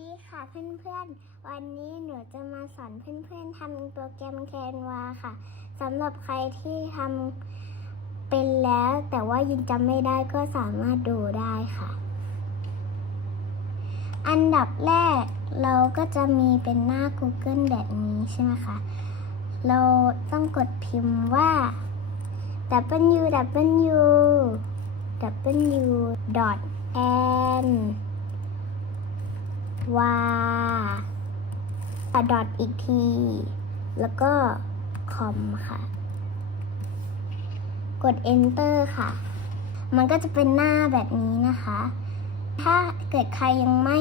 ดีค่ะเพื่อนๆ วันนี้หนูจะมาสอนเพื่อนๆทำโปรแกรมแคนวาค่ะสำหรับใครที่ทำเป็นแล้ว แต่ว่ายังจำไม่ได้ก็สามารถดูได้ค่ะ อันดับแรกเราก็จะมีเป็นหน้า Google แบบนี้ใช่ไหมคะ เราต้องกดพิมพ์ว่า w w w dot n ว่าดอทอีกที แล้วก็คอมค่ะ กด enter ค่ะ มันก็จะเป็นหน้าแบบนี้นะคะ ถ้าเกิดใครยังไม่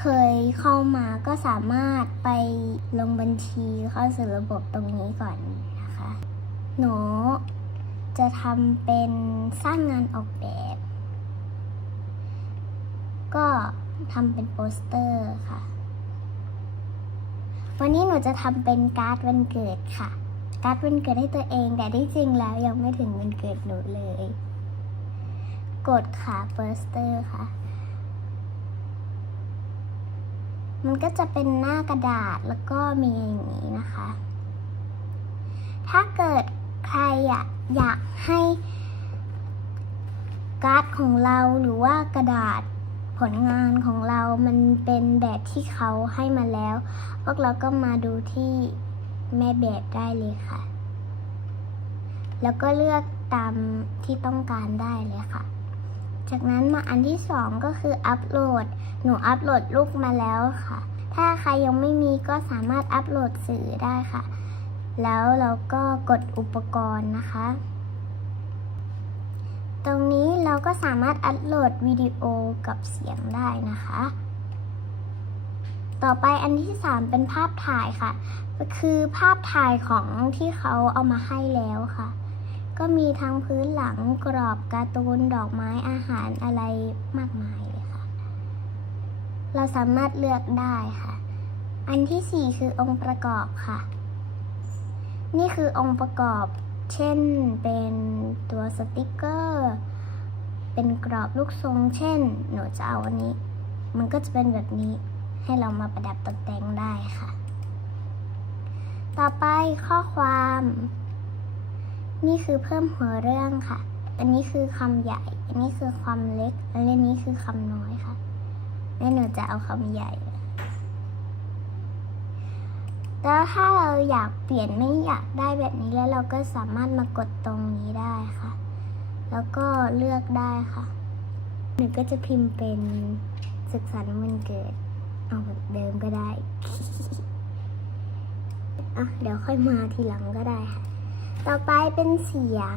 เคยเข้ามาก็สามารถไปลงบัญชีเข้าสู่ระบบตรงนี้ก่อนนะคะ หนูจะทำเป็นสร้างงานออกแบบ ก็ ทำเป็นโปสเตอร์ค่ะ วันนี้หนูจะทำเป็นการ์ดวันเกิดค่ะ การ์ดวันเกิดให้ตัวเอง แต่ที่จริงแล้วยังไม่ถึงวันเกิดหนูเลย กดค่ะโปสเตอร์ค่ะ มันก็จะเป็นหน้ากระดาษแล้วก็มีอย่างนี้นะคะ ถ้าเกิดใครอยากอยากให้การ์ดของเราหรือว่ากระดาษ ผลงานของเรามันเป็นแบบที่เขาให้มาแล้ว พวกเราก็มาดูที่แม่แบบได้เลยค่ะ แล้วก็เลือกตามที่ต้องการได้เลยค่ะ จากนั้นมาอันที่สองก็คืออัปโหลด หนูอัปโหลดรูปมาแล้วค่ะ ถ้าใครยังไม่มีก็สามารถอัปโหลดสื่อได้ค่ะ แล้วเราก็กดอุปกรณ์นะคะ ตรงนี้เราก็สามารถอัปโหลดวิดีโอกับเสียงได้นะคะ ต่อไปอันที่ 3 เป็นภาพถ่ายค่ะ คือภาพถ่ายของที่เขาเอามาให้แล้วค่ะ ก็มีทั้งพื้นหลังกรอบการ์ตูนดอกไม้อาหารอะไรมากมายเลยค่ะ เราสามารถเลือกได้ค่ะ อันที่ 4 คือองค์ประกอบค่ะ นี่คือองค์ประกอบ เช่นเป็นตัวสติกเกอร์ เป็นกรอบลูกทรง เช่น หนูจะเอาอันนี้ มันก็จะเป็นแบบนี้ให้เรามาประดับตกแต่งได้ค่ะ ต่อไปข้อความ นี่คือเพิ่มหัวเรื่องค่ะ อันนี้คือคำใหญ่ อันนี้คือความเล็ก และอันนี้คือคำน้อยค่ะ แล้วหนูจะเอาคำใหญ่ แล้วถ้าเราอยากเปลี่ยนไม่อยากได้แบบนี้แล้วเราก็สามารถมากดตรงนี้ได้ค่ะ แล้วก็เลือกได้ค่ะ หนูก็จะพิมพ์เป็นศึกษาน้ำมันเกิด เอาแบบเดิมก็ได้อะเดี๋ยวค่อยมาทีหลังก็ได้ค่ะ ต่อไปเป็นเสียง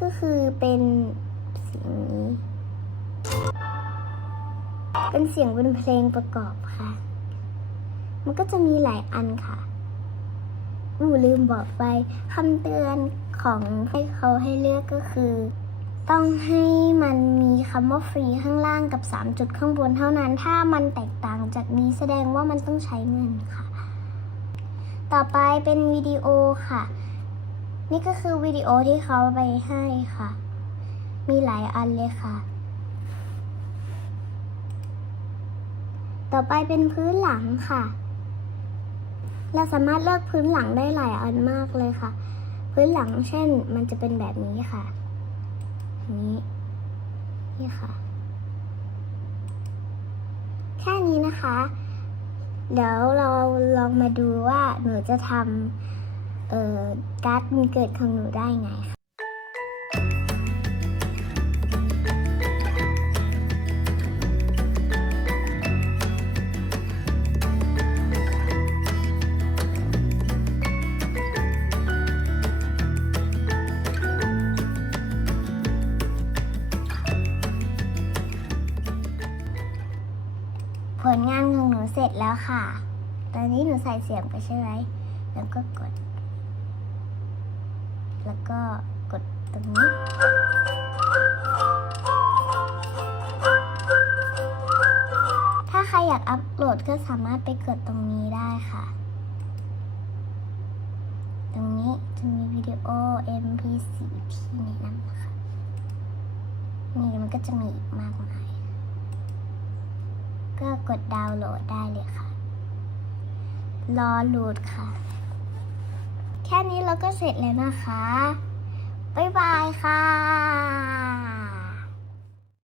ก็คือเป็นเสียงนี้ เป็นเสียงเป็นเพลงประกอบค่ะ มันก็จะมีหลายอันค่ะอูลืมบอกไปคำเตือนของให้เขาให้เลือกก็คือ ต้องให้มันมีคำว่าฟรีข้างล่างกับ 3 จุดข้างบนเท่านั้น ถ้ามันแตกต่างจากนี้แสดงว่ามันต้องใช้เงินค่ะ ต่อไปเป็นวิดีโอค่ะ นี่ก็คือวิดีโอที่เขาไปให้ค่ะ มีหลายอันเลยค่ะต่อไปเป็นพื้นหลังค่ะ เราสามารถเลือกพื้นหลังได้หลายอันมากเลยค่ะ พื้นหลังเช่นมันจะเป็นแบบนี้ค่ะ นี้นี่ค่ะ แค่นี้นะคะ เดี๋ยวเราลองมาดูว่าหนูจะทำการ์ดมันเกิดของหนูได้ไงค่ะ ลงานของหนูเสร็จแล้วค่ะ ตอนนี้หนูใส่เสียงไปใช่ไหม แล้วก็กด แล้วก็กดตรงนี้ ถ้าใครอยากอัปโหลดก็สามารถไปกดตรงนี้ได้ค่ะ ตรงนี้จะมีวิดีโอ MP4 ที่แนะนำนะคะ นี่มันก็จะมีอีกมากมาย ก็กดดาวน์โหลดได้เลยค่ะ รอโหลดค่ะ แค่นี้เราก็เสร็จแล้วนะคะ บ๊ายบายค่ะ